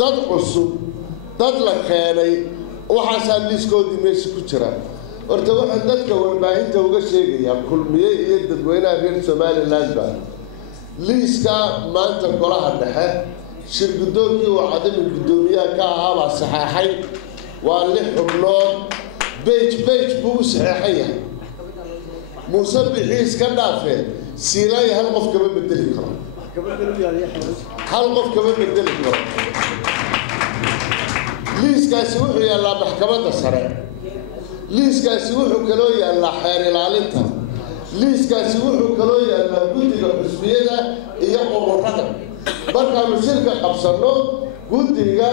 dad cusub dad la keenay waxaasaa liiskoodii meesha ku jira horta waxaan dadka warbaahinta uga sheegayaa kulmiye iyo dadweynaha reer Somaliland baa liiska maanta golaha dhexe shir gudoonkii oo cadami gudoomiyaha ka ahaa baa saxaxay waa 6 xubnood page buu saxaxay Muuse Bixiis ka dhaafay silay hal qof kama bedeli karo hal qof kama bedeli karo liiskaasi wuxuu yaalaa maxkamadda sare liiskaasi wuxuu kaloo yaalaa xeer ilaalinta liiskaasi wuxuu kaloo yaalaa guddiga xusbiyada iyo ururada markaanu shirka qabsano guddiga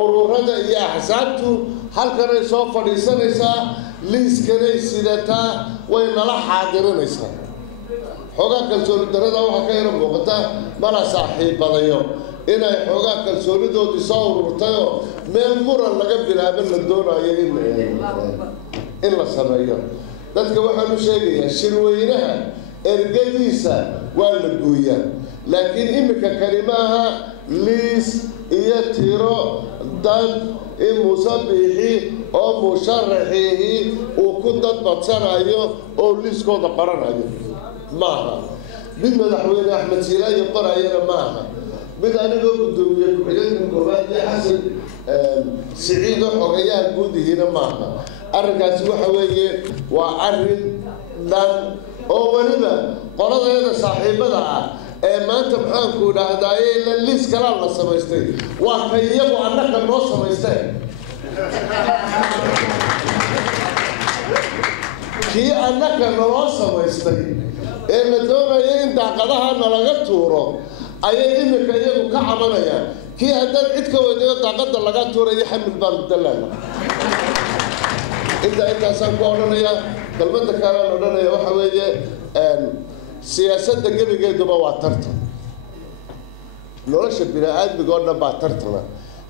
ururada iyo axsaabtu halkanay soo fadhiisanaysaa liiskanay sidataa way nala xaadirinaysaa xogaa kalsooni darada waxa ka yara muuqata mala saaxiibadayo inay xogaa kalsoonidoodii soo ururtayo meel muran laga bilaabo la doonayo in la sameeyo dadka waxaanu sheegayaa shirweynaha ergadiisa waa la gooyaa laakiin imika kalimaaha liis iyo tiro dad in Muuse Biixi oo musharaxihi uu ku dad badsanayo oo liiskooda qoranayo maaha mid madaxweyne Axmed Siilaayo qorayana maaha mid anigoo gudoomiye ku-xigeenka koowaad Xasan Siciid xogayaha guudihiina maaha arrinkaasi waxa weeye waa arrin dhan oo waliba qoladeeda saaxiibada ah ee maanta maxaan ku dhahdaaye la liis kala la samaystay waa ka iyagu annaka noo samaystay kii annaka noo samaystay ee la doonayo in daaqadaha nalaga tuuro ayay imika iyagu ka cabanayaan kii haddaan cid ka weydayo daaqada laga tuurayo xamil baan mudalaana intaasaan ku odhanaya dalbada kale aan odhanaya waxa weeye siyaasadda gebigeeduba waa tartan nolosha bini'aadmiga oo dhan baa tartana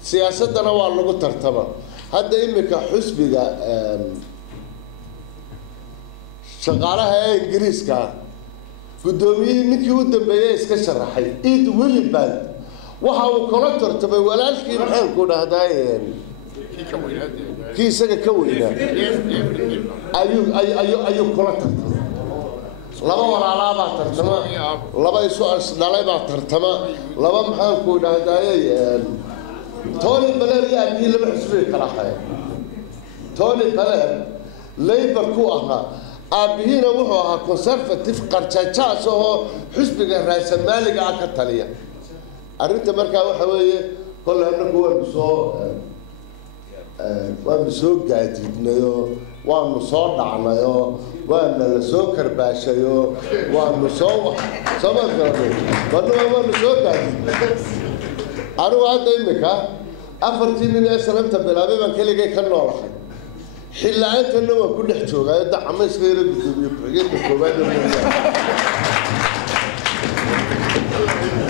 siyaasaddana waa lagu tartama hadda imika xusbiga shaqaalaha ee ingiriiska gudoomiyihii ninkii u dambeeyay iska sharaxay Ed Miliband waxa uu kala tartamay walaalkii maxaan ku dhahdaaye kii isaga ka weynaa ayuu kula tartamay laba walaalaa baa tartama laba isu dhalay baa tartama laba maxaan ku dhahdaaye Tony Blair iyo abiyi laba xisbi kala xay Tony Blair Labour ku ahaa aabihina wuxuu ahaa conservative qarjajaas oo xisbiga raasamaaliga ka taliya arinta markaa waxa weeye kollayna waanu soo gaadidnayo waanu soo dhacnayo waana la soo karbaashayo waanu soo waanu soo gaadidnayo anigu hadda imika 4 nin ee sanadta bilaabay baan keligay ka noolahay xilaaantana waa ku dhex joogaa dacmayska yara gudoomiye ku-xigeenka koowaad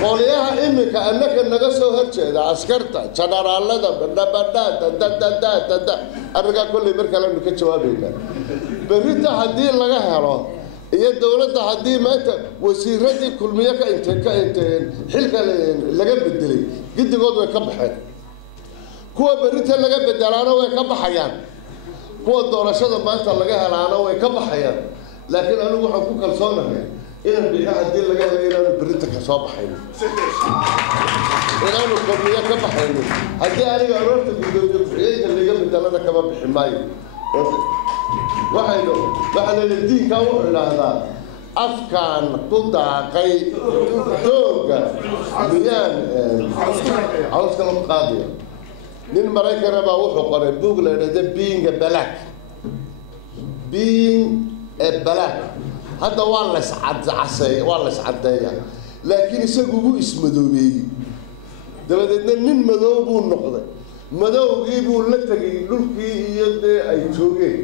qoliyaha imika annaka naga soo horjeeda askarta generaalada badabadada arrinkaa kolley mar kalenu ka jawaabaynaa berrita haddii laga helo iyo dowladda haddii maanta wasiiradii kulmiye ka inteen xilka laga bedelay giddigood way ka baxeen kuwa berrita laga bedelaana way ka baxayaan kuwa doorashada maanta laga helaana way ka baxayaan laakiin anigu waxaan ku kalsoonahay inaan bixa haddii laga helo inaanu berrita ka soo baxayno inaanu kulmiye ka baxayno haddii aniga aroorta gudoomiye ku-xigeenka laga bedelana kama bixi maayo waxaana la diinkaa wuxuu idhaahdaa afkaan ku daaqay dooga miyaan cawska la qaadaya nin maraykana baa wuxuu qoray buug la yidhahda being a black hadda waa la iscadeeya laakiin isagu wuu ismadoobeeyey dabadeedna nin madow buu noqday madowgii buu la tegay dhulkii iyo dee ay joogeen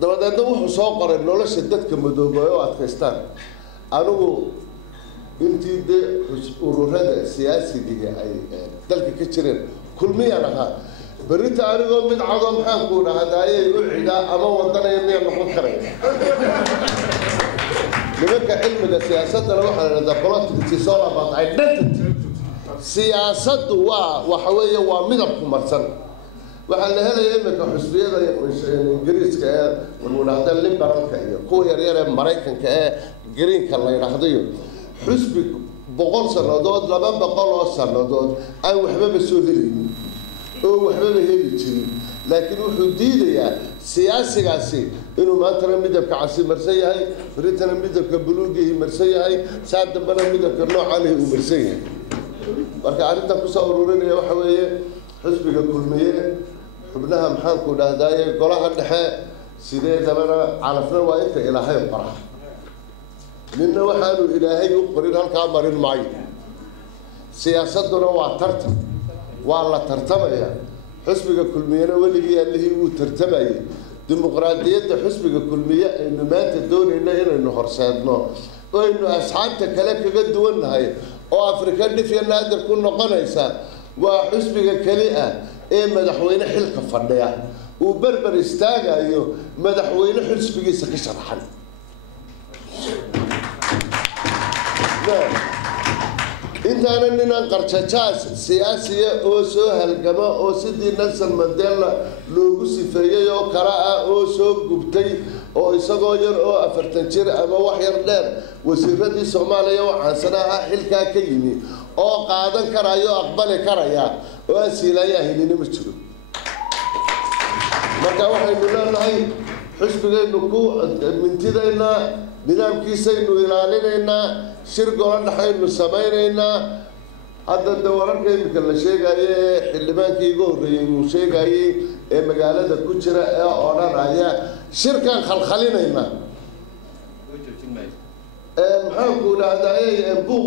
dabadeedna wuxuu soo qoray nolosha dadka madoobay oo adkaystaan anigu intii dee ururada siyaasiga ay dalka ka jireen kulmiyaan ahaa berrita anigoo mid cado maxaan ku dhahdaaye u cidaa ama wadanaya miya noqon karaya nimanka cilmiga siyaasadana waxaa la yidhahdaa politics is all about identity سياسة وحوية ومدب كمرسل waxaa la helaya imika xusbiyada Ingiriiska ee wadada liberalka iyo kuwa yaryar ee Mareykanka ee greenka la yiraahdo xusbi 100 sanadood 200 sanadood ay waxba soo helin oo waxba heli jirin laakiin wuxuu diidayaa siyaasigaasi inuu maanta midabka casi marsan yahay Britain midabka buluuga marsan yahay saadambana midabka noocan uu marsan yahay marka arinta ku soo ururinaya waxa weeye xusbiga kulmiye xubnaha maxaan ku dhahdaay golaha dhexe sidee dabana calafna waa inta ilaahay qara ninna waxaanu ilaahay u qorin halka marin maayo siyaasaduna waa tartan waa la tartamaya xusbiga kulmiyana waligii allihii uu tartamayay dimuqraadiyadda xusbiga kulmiye aynu maanta doonayna inaynu horseedno oo aynu asxaabta kale kaga duwanahay oo Afrika dhifya naadir ku noqonaysa waa xusbiga kali ah ee madaxweyne xilka fadhiya uu barbar istaagayo madaxweyne xisbigiisa ka sharaxan intaana ninaan qarjajaas siyaasiya oo soo halgama oo sidii Nelson Mandela loogu sifeeyay oo kala ah oo soo gubtay oo isagoo yar oo 40 jir ama wax yar dheer wasiiradii Soomaaliya oo cansanaha xilka ka yimi oo qaadan karayo aqbali karaya oo asiilaya hilina ma jiro marka waxaynu leenahay xisbigeenu ku mintidayna nidaamkiisaynu ilaalinayna shir go'aan dhaxaynu sameeynayna hadda wararka imika la sheegay xildhibaankii ugu horeeyay uu sheegay ee magaalada ku jira ee oranaya shirkan khalkhalinayna maxaan ku dhahdaa buuq